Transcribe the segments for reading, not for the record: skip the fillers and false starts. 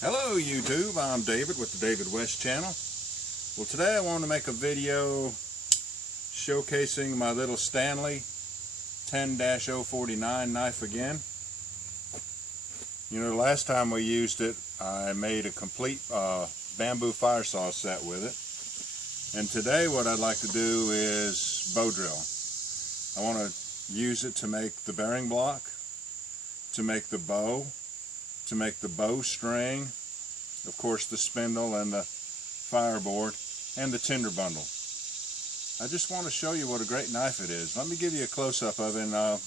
Hello YouTube, I'm David with the David West channel. Well, today I want to make a video showcasing my little Stanley 10-049 knife again. You know, the last time we used it, I made a complete bamboo fire saw set with it. And today what I'd like to do is bow drill. I want to use it to make the bearing block, to make the bow, to make the bowstring, of course the spindle and the fireboard, and the tinder bundle. I just want to show you what a great knife it is. Let me give you a close-up of it and I'll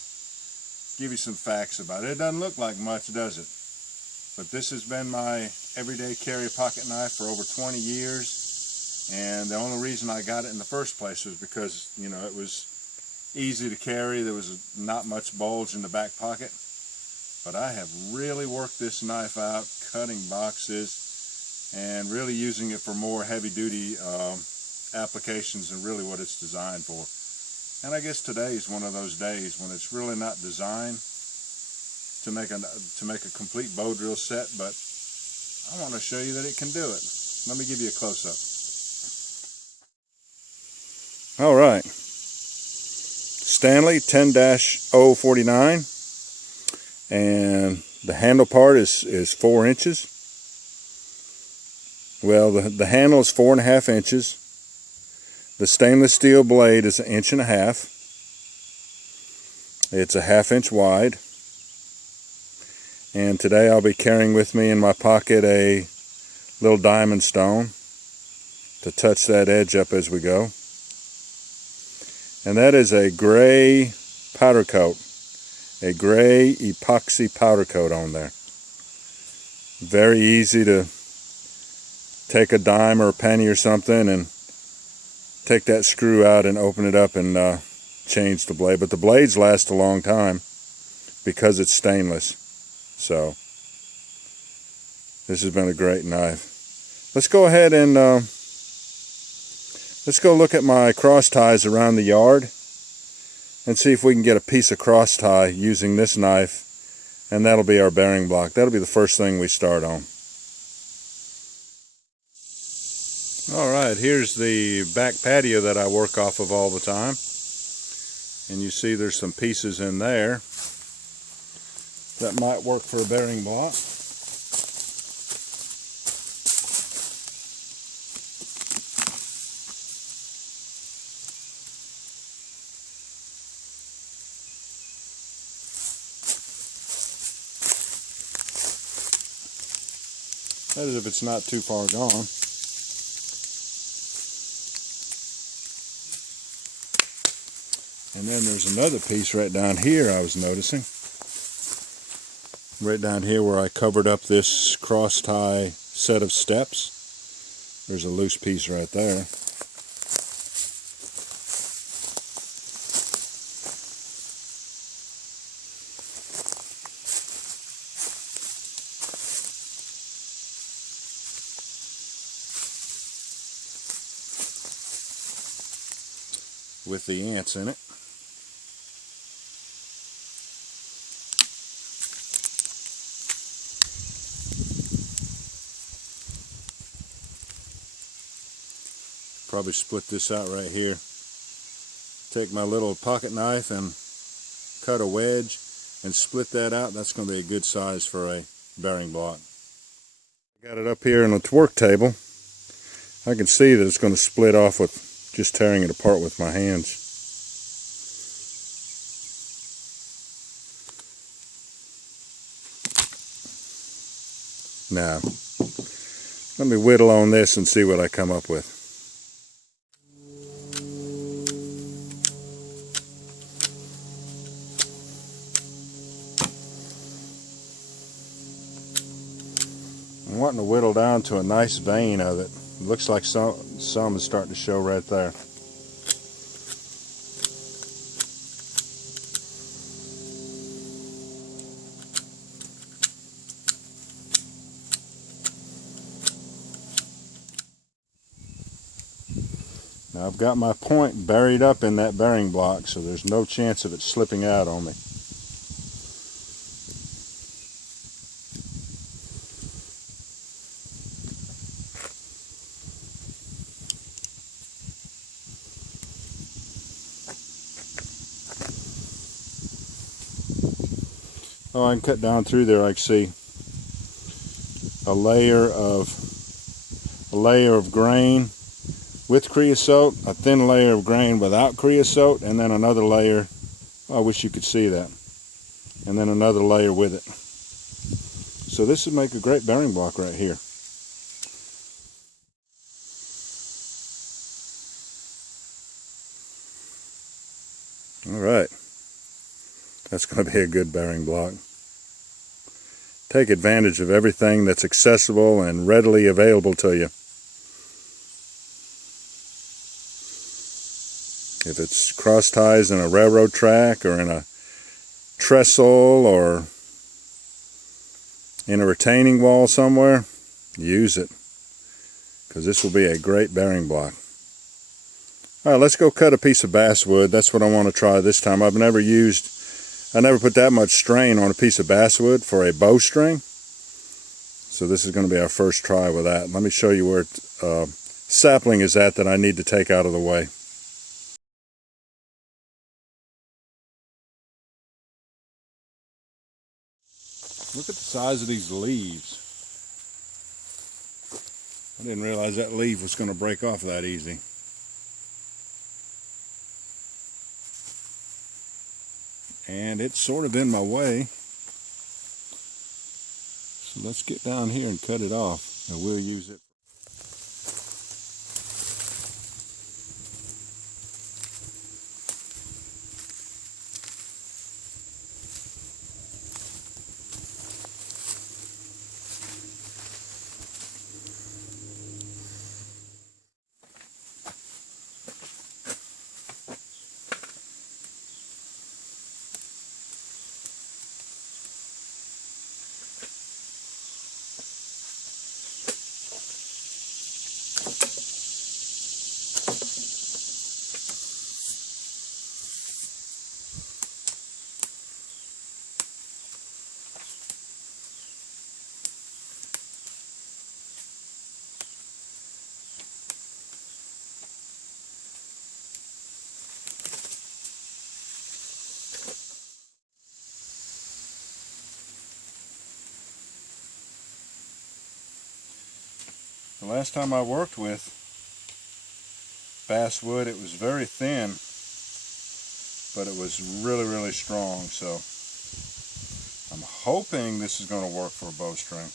give you some facts about it. It doesn't look like much, does it? But this has been my everyday carry pocket knife for over 20 years, and the only reason I got it in the first place was because, you know, it was easy to carry. There was not much bulge in the back pocket. But I have really worked this knife out, cutting boxes and really using it for more heavy-duty applications than really what it's designed for. And I guess today is one of those days when it's really not designed to make a complete bow drill set, but I want to show you that it can do it. Let me give you a close-up. All right, Stanley 10-049. And the handle part is 4 inches. Well, the handle is 4.5 inches. The stainless steel blade is 1.5 inches. It's a 1/2 inch wide. And today I'll be carrying with me in my pocket a little diamond stone to touch that edge up as we go. And that is a gray powder coat. A gray epoxy powder coat on there. Very easy to take a dime or a penny or something and take that screw out and open it up and change the blade. But the blades last a long time because it's stainless. So this has been a great knife. Let's go ahead and let's go look at my cross ties around the yard and see if we can get a piece of cross tie using this knife, and that'll be our bearing block. That'll be the first thing we start on. Alright, here's the back patio that I work off of all the time. And you see there's some pieces in there that might work for a bearing block. That is if it's not too far gone. And then there's another piece right down here I was noticing. Right down here where I covered up this cross tie set of steps. There's a loose piece right there. With the ants in it. Probably split this out right here. Take my little pocket knife and cut a wedge and split that out. That's going to be a good size for a bearing block. Got it up here on the work table. I can see that it's going to split off with just tearing it apart with my hands. Now, let me whittle on this and see what I come up with. I'm wanting to whittle down to a nice vein of it. It looks like some is starting to show right there. Now I've got my point buried up in that bearing block, so there's no chance of it slipping out on me. Oh, I can cut down through there. I can see a layer of grain with creosote, a thin layer of grain without creosote, and then another layer. I wish you could see that. And then another layer with it. So this would make a great bearing block right here. All right. That's going to be a good bearing block. Take advantage of everything that's accessible and readily available to you. If it's cross ties in a railroad track or in a trestle or in a retaining wall somewhere, use it, because this will be a great bearing block. All right, let's go cut a piece of basswood. That's what I want to try this time. I never put that much strain on a piece of basswood for a bowstring. So this is going to be our first try with that. Let me show you where sapling is at that I need to take out of the way. Look at the size of these leaves. I didn't realize that leaf was going to break off that easy. And it's sort of in my way. So let's get down here and cut it off, and we'll use it. The last time I worked with basswood, it was very thin, but it was really, really strong. So I'm hoping this is going to work for a bowstring.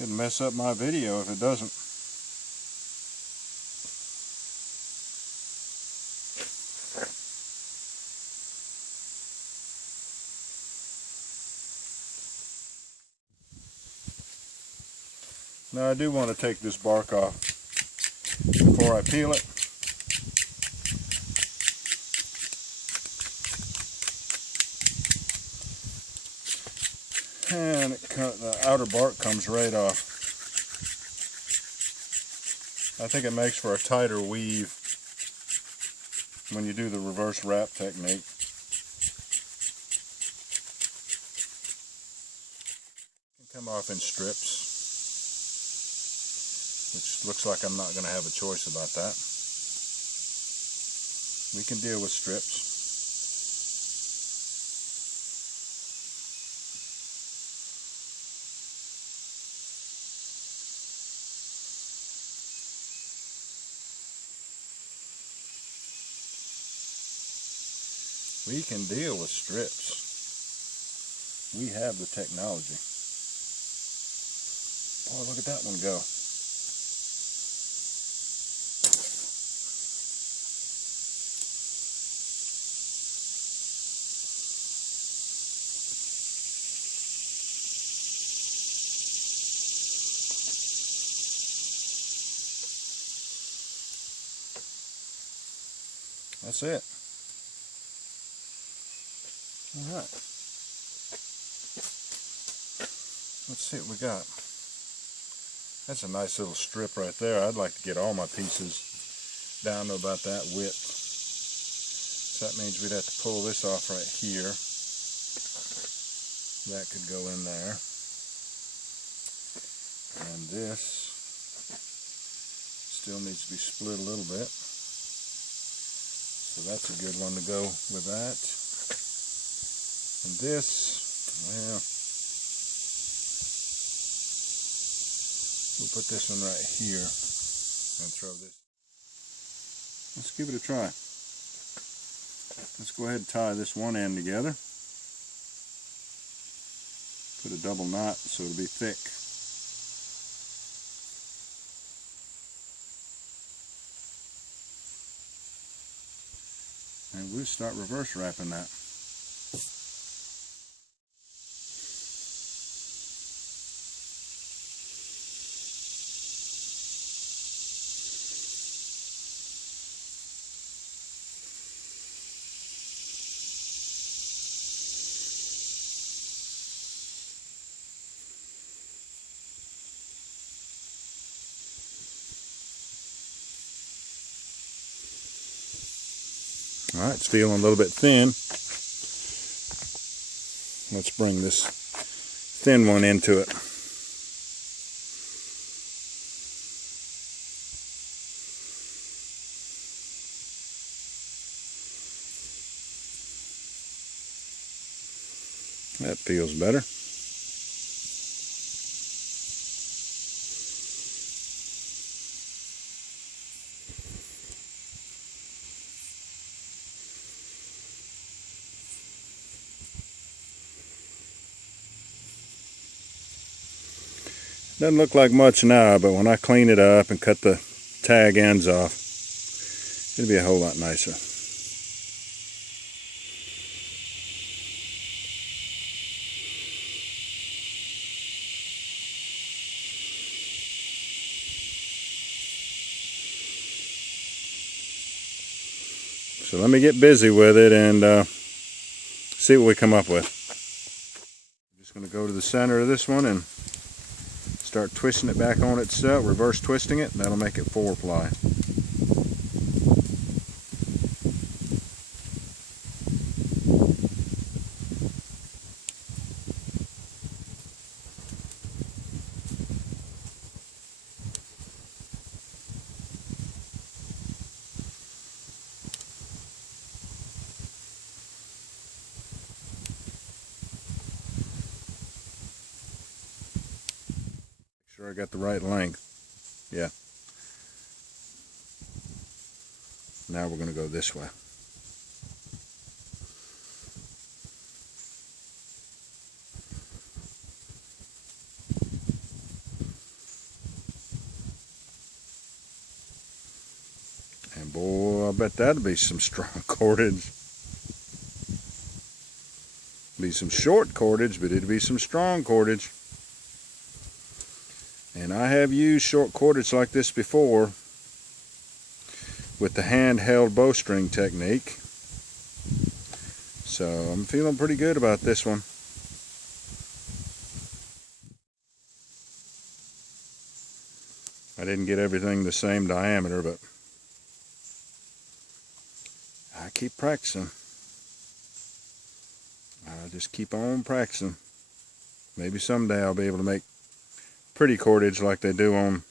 It'll mess up my video if it doesn't. Now I do want to take this bark off before I peel it. And the outer bark comes right off. I think it makes for a tighter weave when you do the reverse wrap technique. It can come off in strips, which looks like I'm not going to have a choice about that. We can deal with strips. We can deal with strips. We have the technology. Boy, look at that one go. That's it. All right. Let's see what we got. That's a nice little strip right there. I'd like to get all my pieces down to about that width. So that means we'd have to pull this off right here. That could go in there. And this still needs to be split a little bit. So that's a good one to go with that. And this, well, we'll put this one right here and throw this. Let's give it a try. Let's go ahead and tie this one end together. Put a double knot so it'll be thick. And we'll start reverse wrapping that. Alright, it's feeling a little bit thin. Let's bring this thin one into it. That feels better. Doesn't look like much now, but when I clean it up and cut the tag ends off, it'll be a whole lot nicer. So let me get busy with it and see what we come up with. I'm just going to go to the center of this one and start twisting it back on itself, reverse twisting it, and that'll make it 4-ply. Sure I got the right length. Yeah. Now we're going to go this way. And boy, I bet that'll be some strong cordage. Be some short cordage, but it'll be some strong cordage. And I have used short cordage like this before with the handheld bowstring technique. So I'm feeling pretty good about this one. I didn't get everything the same diameter, but I keep practicing. I just keep on practicing. Maybe someday I'll be able to make pretty cordage like they do on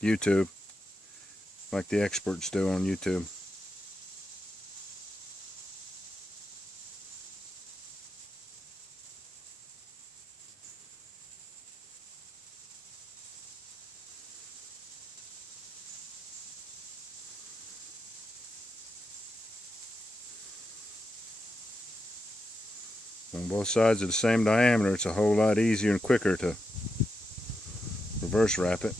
YouTube, like the experts do on YouTube. On both sides of the same diameter, it's a whole lot easier and quicker to reverse wrap it.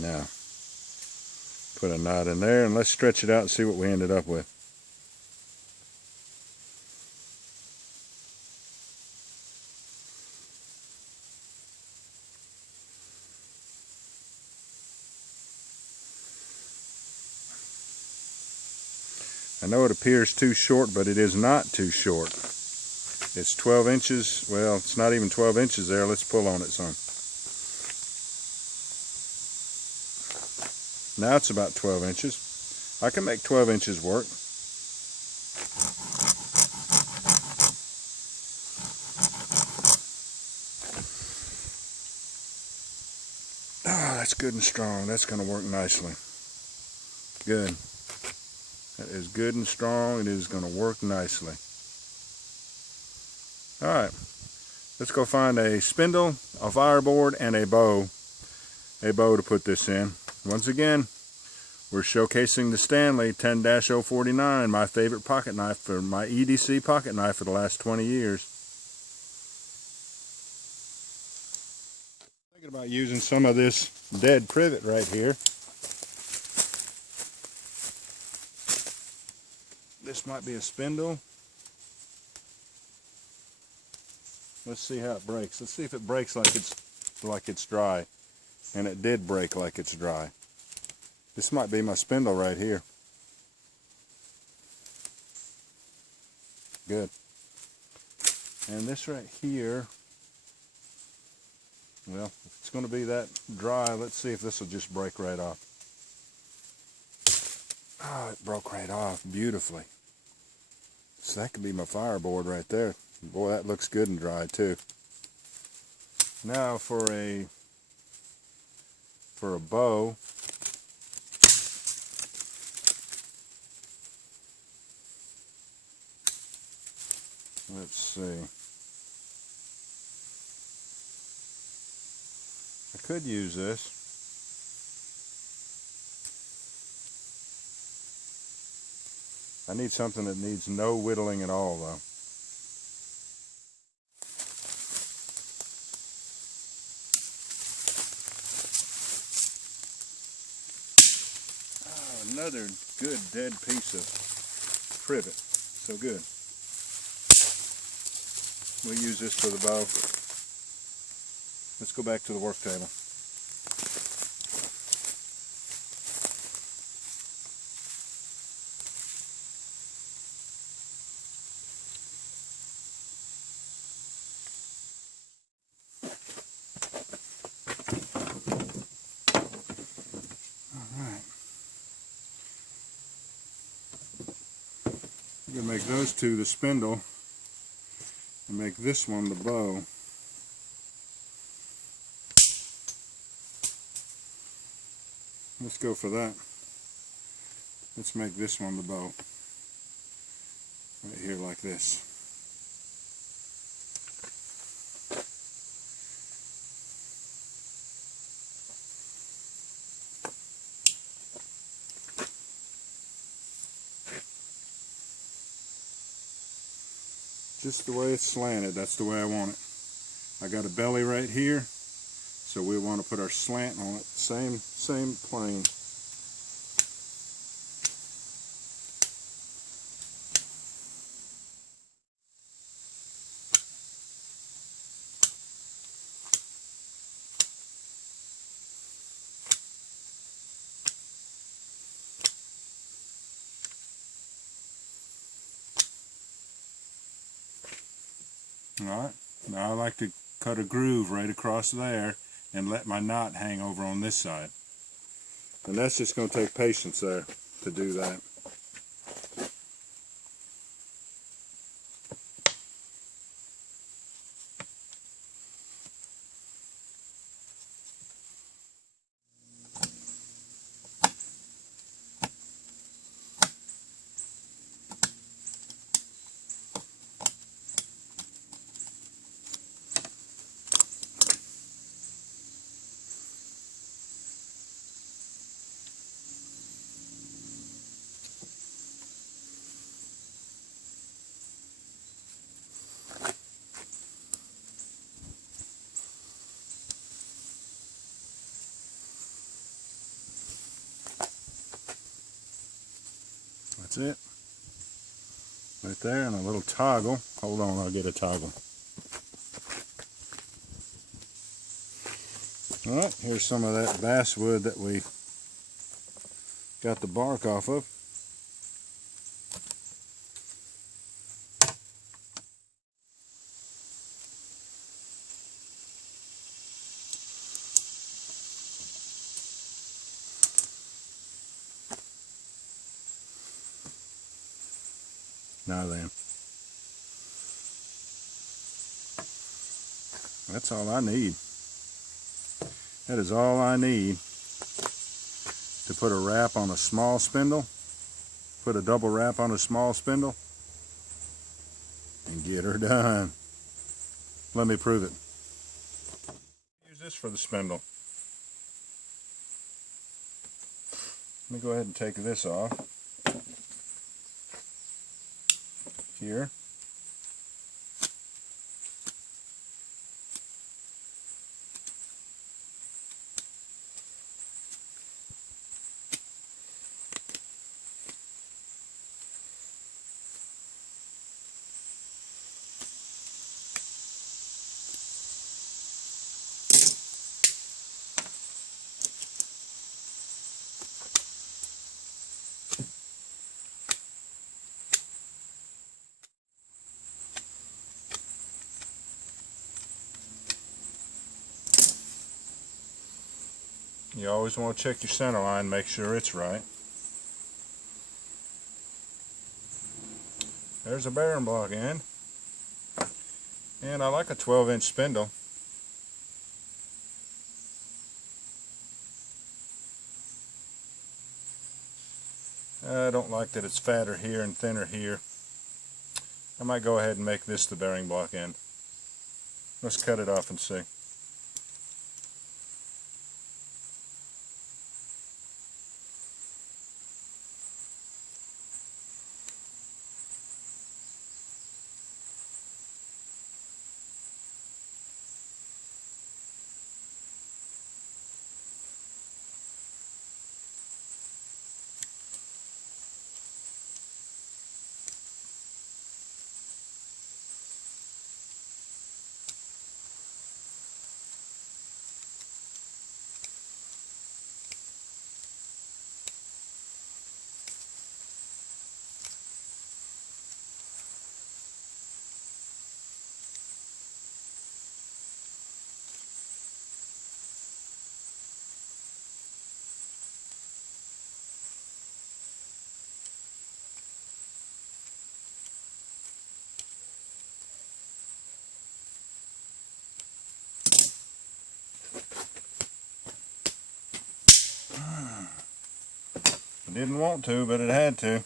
Now, put a knot in there and let's stretch it out and see what we ended up with. I know it appears too short, but it is not too short. It's 12 inches. Well, it's not even 12 inches there. Let's pull on it some. Now it's about 12 inches. I can make 12 inches work. Ah, that's good and strong. That's going to work nicely. Good. That is good and strong. It is going to work nicely. Alright, let's go find a spindle, a fireboard, and a bow to put this in. Once again, we're showcasing the Stanley 10-049, my favorite pocket knife, for my EDC pocket knife for the last 20 years. Thinking about using some of this dead privet right here. This might be a spindle. Let's see how it breaks. Let's see if it breaks like it's dry. And it did break like it's dry. This might be my spindle right here. Good. And this right here, well, if it's going to be that dry, let's see if this will just break right off. Oh, it broke right off beautifully. So that could be my fireboard right there. Boy, that looks good and dry too. Now for a bow. Let's see. I could use this. I need something that needs no whittling at all though. Another good dead piece of privet. So good. We'll use this for the bow. Let's go back to the work table. You're going to make those two the spindle and make this one the bow. Let's go for that. Let's make this one the bow. Right here like this. Just the way it's slanted, that's the way I want it. I got a belly right here, so we want to put our slant on it, same plane. Alright, now I like to cut a groove right across there and let my knot hang over on this side. And that's just going to take patience there to do that. That's it. Right there, and a little toggle. Hold on, I'll get a toggle. Alright, here's some of that basswood that we got the bark off of. Now then. That's all I need. That is all I need to put a wrap on a small spindle, put a double wrap on a small spindle, and get her done. Let me prove it. Use this for the spindle. Let me go ahead and take this off. Here. You always want to check your center line, make sure it's right. There's a bearing block end. And I like a 12-inch spindle. I don't like that it's fatter here and thinner here. I might go ahead and make this the bearing block end. Let's cut it off and see. Didn't want to, but it had to.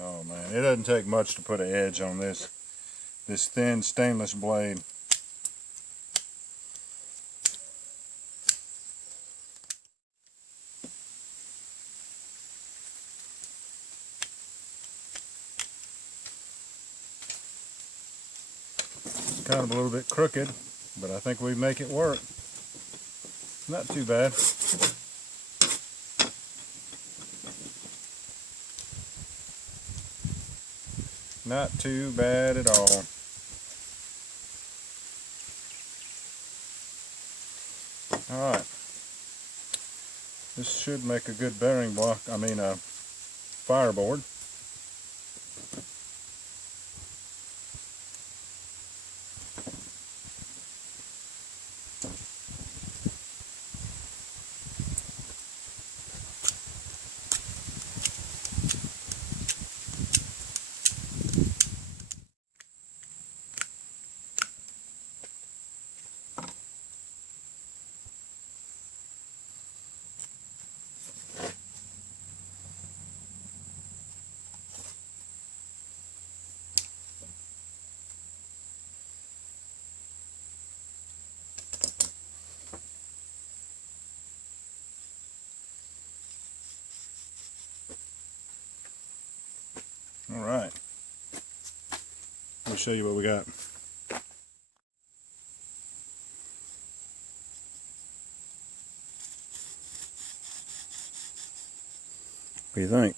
Oh man, it doesn't take much to put an edge on this thin stainless blade. Kind of a little bit crooked, but I think we make it work. Not too bad. Not too bad at all. Alright. This should make a good bearing block, a fireboard. Alright, let me show you what we got. What do you think?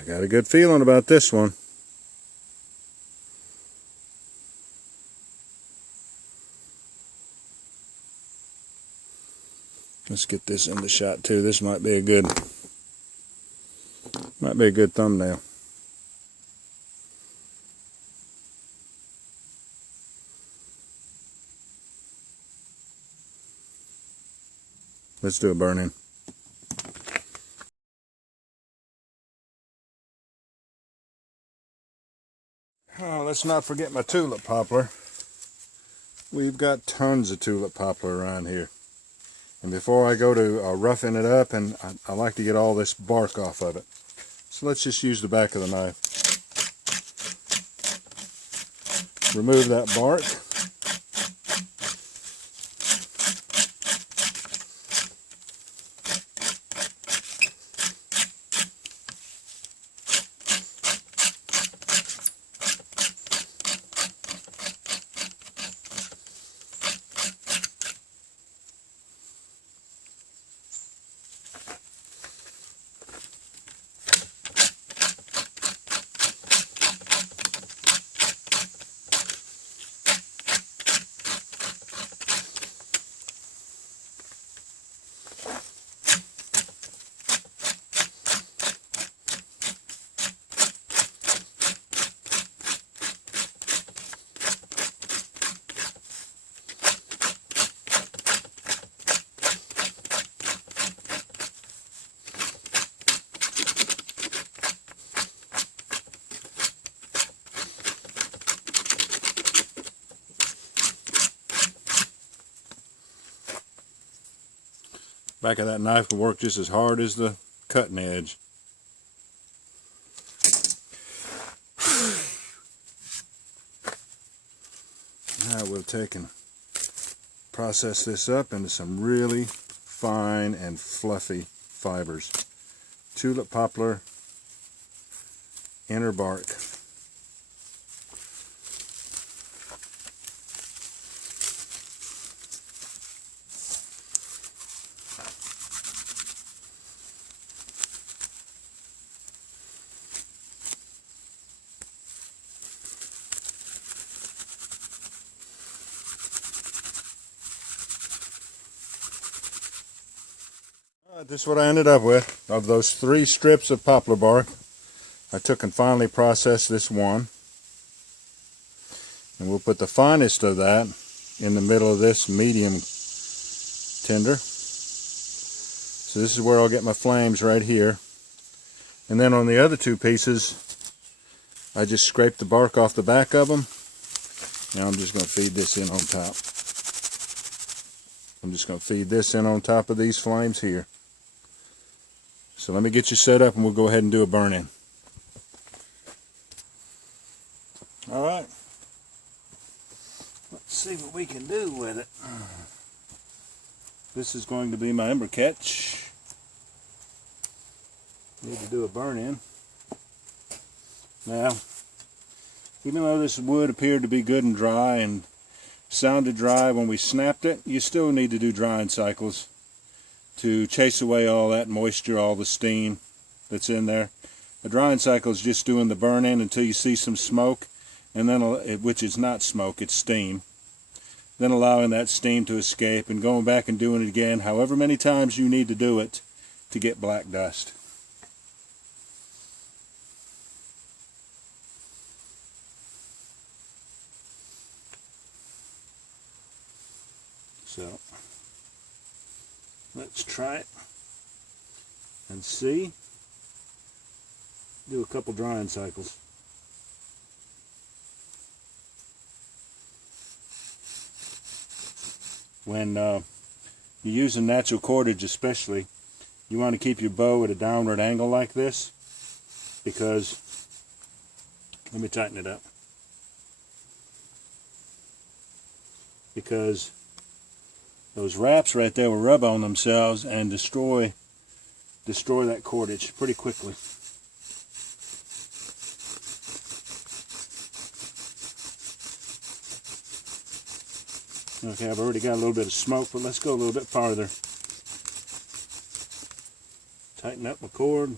I got a good feeling about this one. Let's get this in the shot too. This might be a good thumbnail. Let's do a burn-in. Oh, let's not forget my tulip poplar. We've got tons of tulip poplar around here. And before I go to roughing it up, and I like to get all this bark off of it. So let's just use the back of the knife. Remove that bark. Back of that knife will work just as hard as the cutting edge. Now we'll take and process this up into some really fine and fluffy fibers. Tulip poplar inner bark. This is what I ended up with. Of those 3 strips of poplar bark, I took and finally processed this one. And we'll put the finest of that in the middle of this medium tinder. So this is where I'll get my flames, right here. And then on the other 2 pieces, I just scraped the bark off the back of them. Now I'm just going to feed this in on top. I'm just going to feed this in on top of these flames here. So let me get you set up and we'll go ahead and do a burn-in. Alright. Let's see what we can do with it. This is going to be my ember catch. Need to do a burn-in. Now, even though this wood appeared to be good and dry and sounded dry when we snapped it, you still need to do drying cycles to chase away all that moisture, all the steam that's in there. A drying cycle is just doing the burn-in until you see some smoke, and then, which is not smoke, it's steam. Then allowing that steam to escape and going back and doing it again, however many times you need to do it to get black dust. So let's try it and see. Do a couple drying cycles. When you're using natural cordage especially, you want to keep your bow at a downward angle like this, because, let me tighten it up, because those wraps right there will rub on themselves and destroy that cordage pretty quickly. Okay, I've already got a little bit of smoke, but let's go a little bit farther. Tighten up my cord.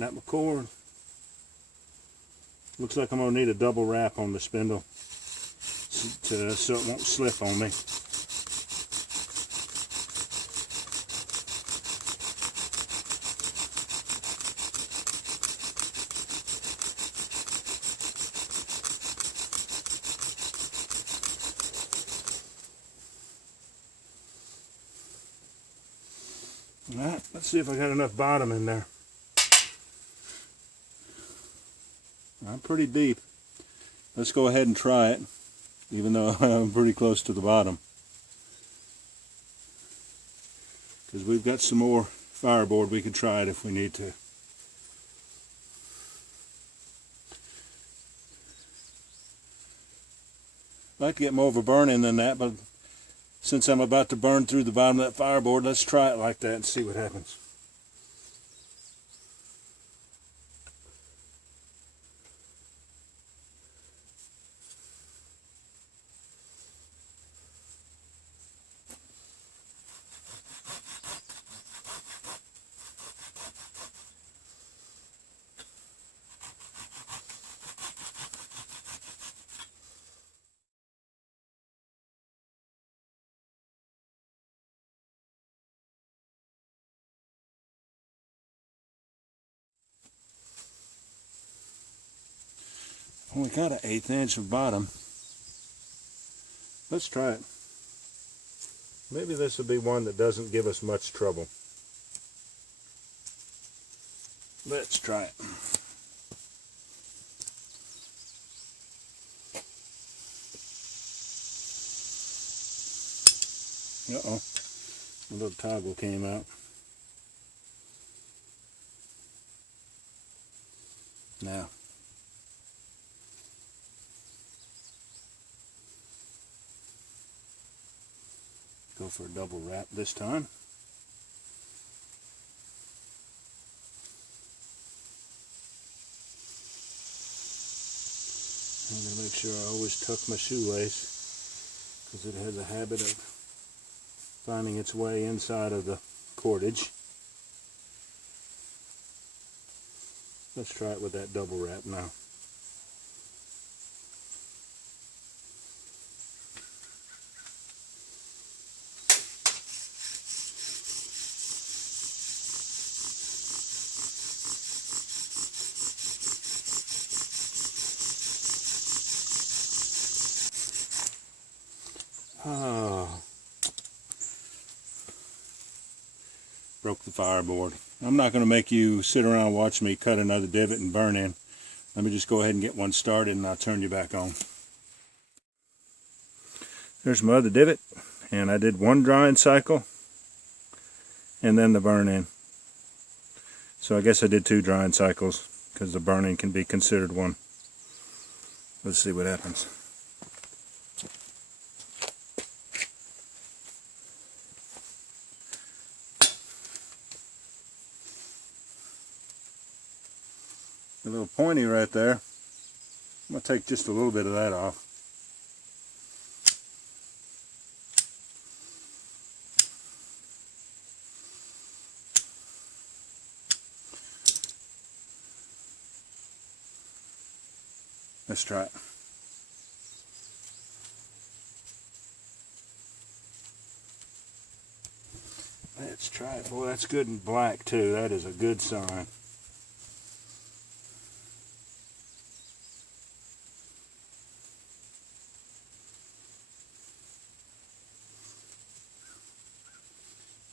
tighten up my cord. Looks like I'm going to need a double wrap on the spindle so it won't slip on me. Alright, let's see if I got enough bottom in there. I'm pretty deep. Let's go ahead and try it, even though I'm pretty close to the bottom. Because we've got some more fireboard, we could try it if we need to. I'd like to get more of a burn in than that, but since I'm about to burn through the bottom of that fireboard, let's try it like that and see what happens. Only got an 1/8 inch of bottom. Let's try it. Maybe this will be one that doesn't give us much trouble. Let's try it. Uh-oh. A little toggle came out. Now. Go for a double wrap this time. I'm going to make sure I always tuck my shoelace, because it has a habit of finding its way inside of the cordage. Let's try it with that double wrap now. Oh. Broke the fireboard. I'm not going to make you sit around and watch me cut another divot and burn in. Let me just go ahead and get one started and I'll turn you back on. There's my other divot, and I did one drying cycle and then the burn in. So I guess I did 2 drying cycles because the burn in can be considered one. Let's see what happens. A little pointy right there. I'm going to take just a little bit of that off. Let's try it. Let's try it. Boy, that's good and black too. That is a good sign.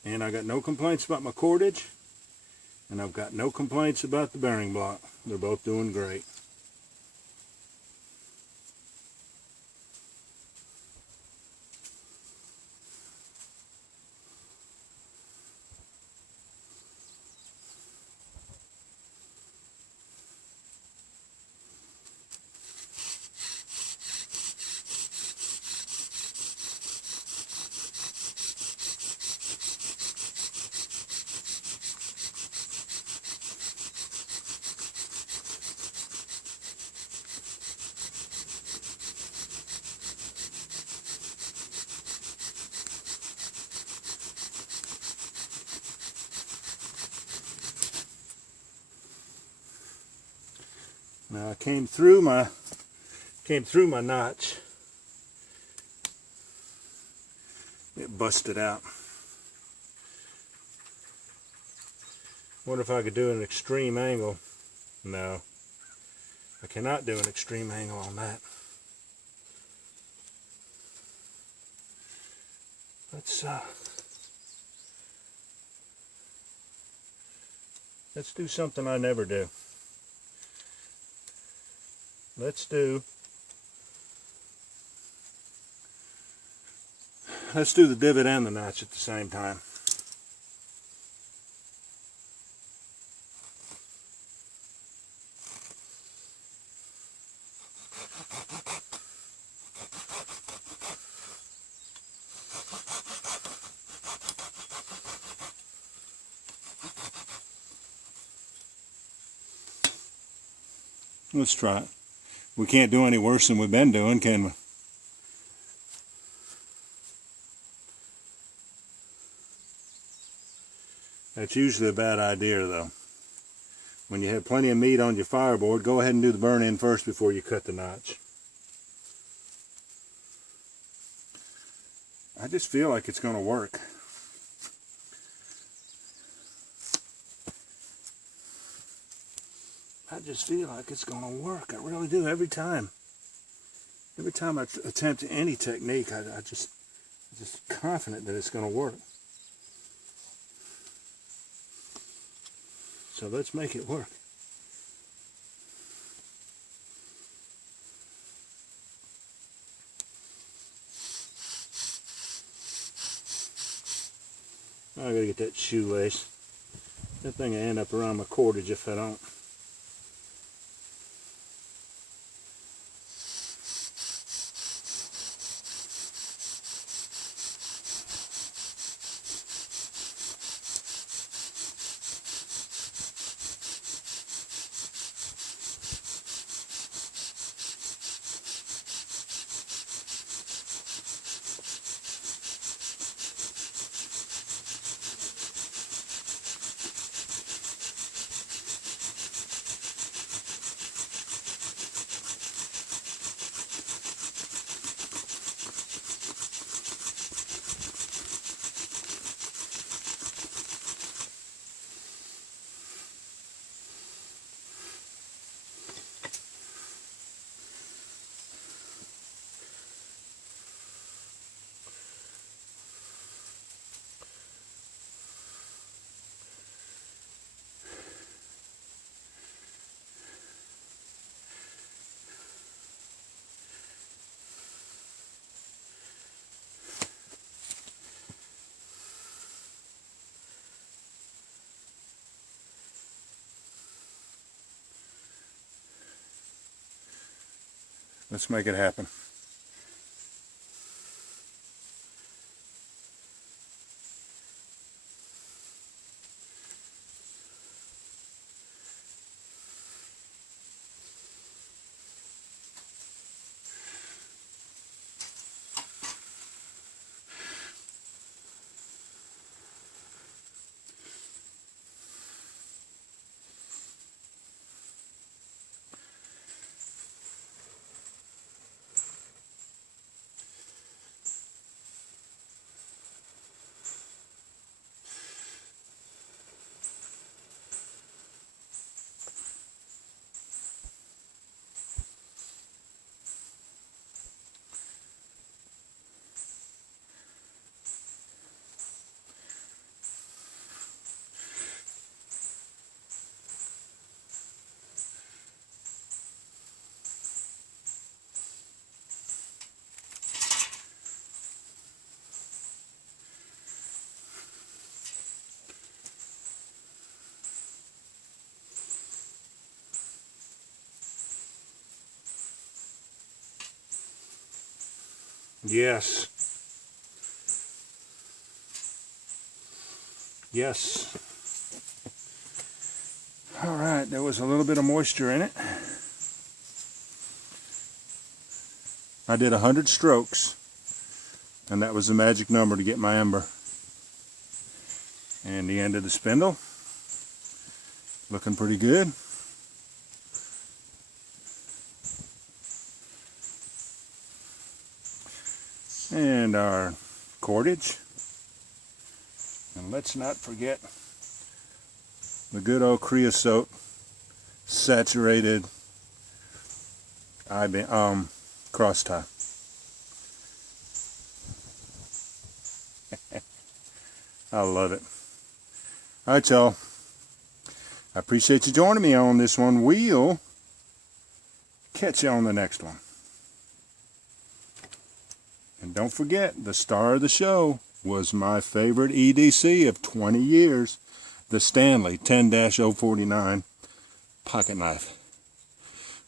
And I got no complaints about my cordage, and I've got no complaints about the bearing block. They're both doing great. Now I came through my notch. It busted out. Wonder if I could do an extreme angle. No, I cannot do an extreme angle on that. Let's do something I never do. Let's do the divot and the notch at the same time. Let's try it. We can't do any worse than we've been doing, can we? That's usually a bad idea, though. When you have plenty of meat on your fireboard, go ahead and do the burn in first before you cut the notch. I just feel like it's going to work. I just feel like it's going to work. I really do every time. Every time I attempt any technique, I'm just confident that it's going to work. So let's make it work. I gotta get that shoelace. That thing will end up around my cordage if I don't. Let's make it happen. Yes. Yes. All right, there was a little bit of moisture in it. I did 100 strokes, and that was the magic number to get my ember. And the end of the spindle, looking pretty good. And our cordage. And let's not forget the good old creosote saturated cross tie. I love it. Alright, y'all. I appreciate you joining me on this one. We'll catch you on the next one. And don't forget, the star of the show was my favorite EDC of 20 years, the Stanley 10-049 pocket knife.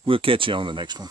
We'll catch you on the next one.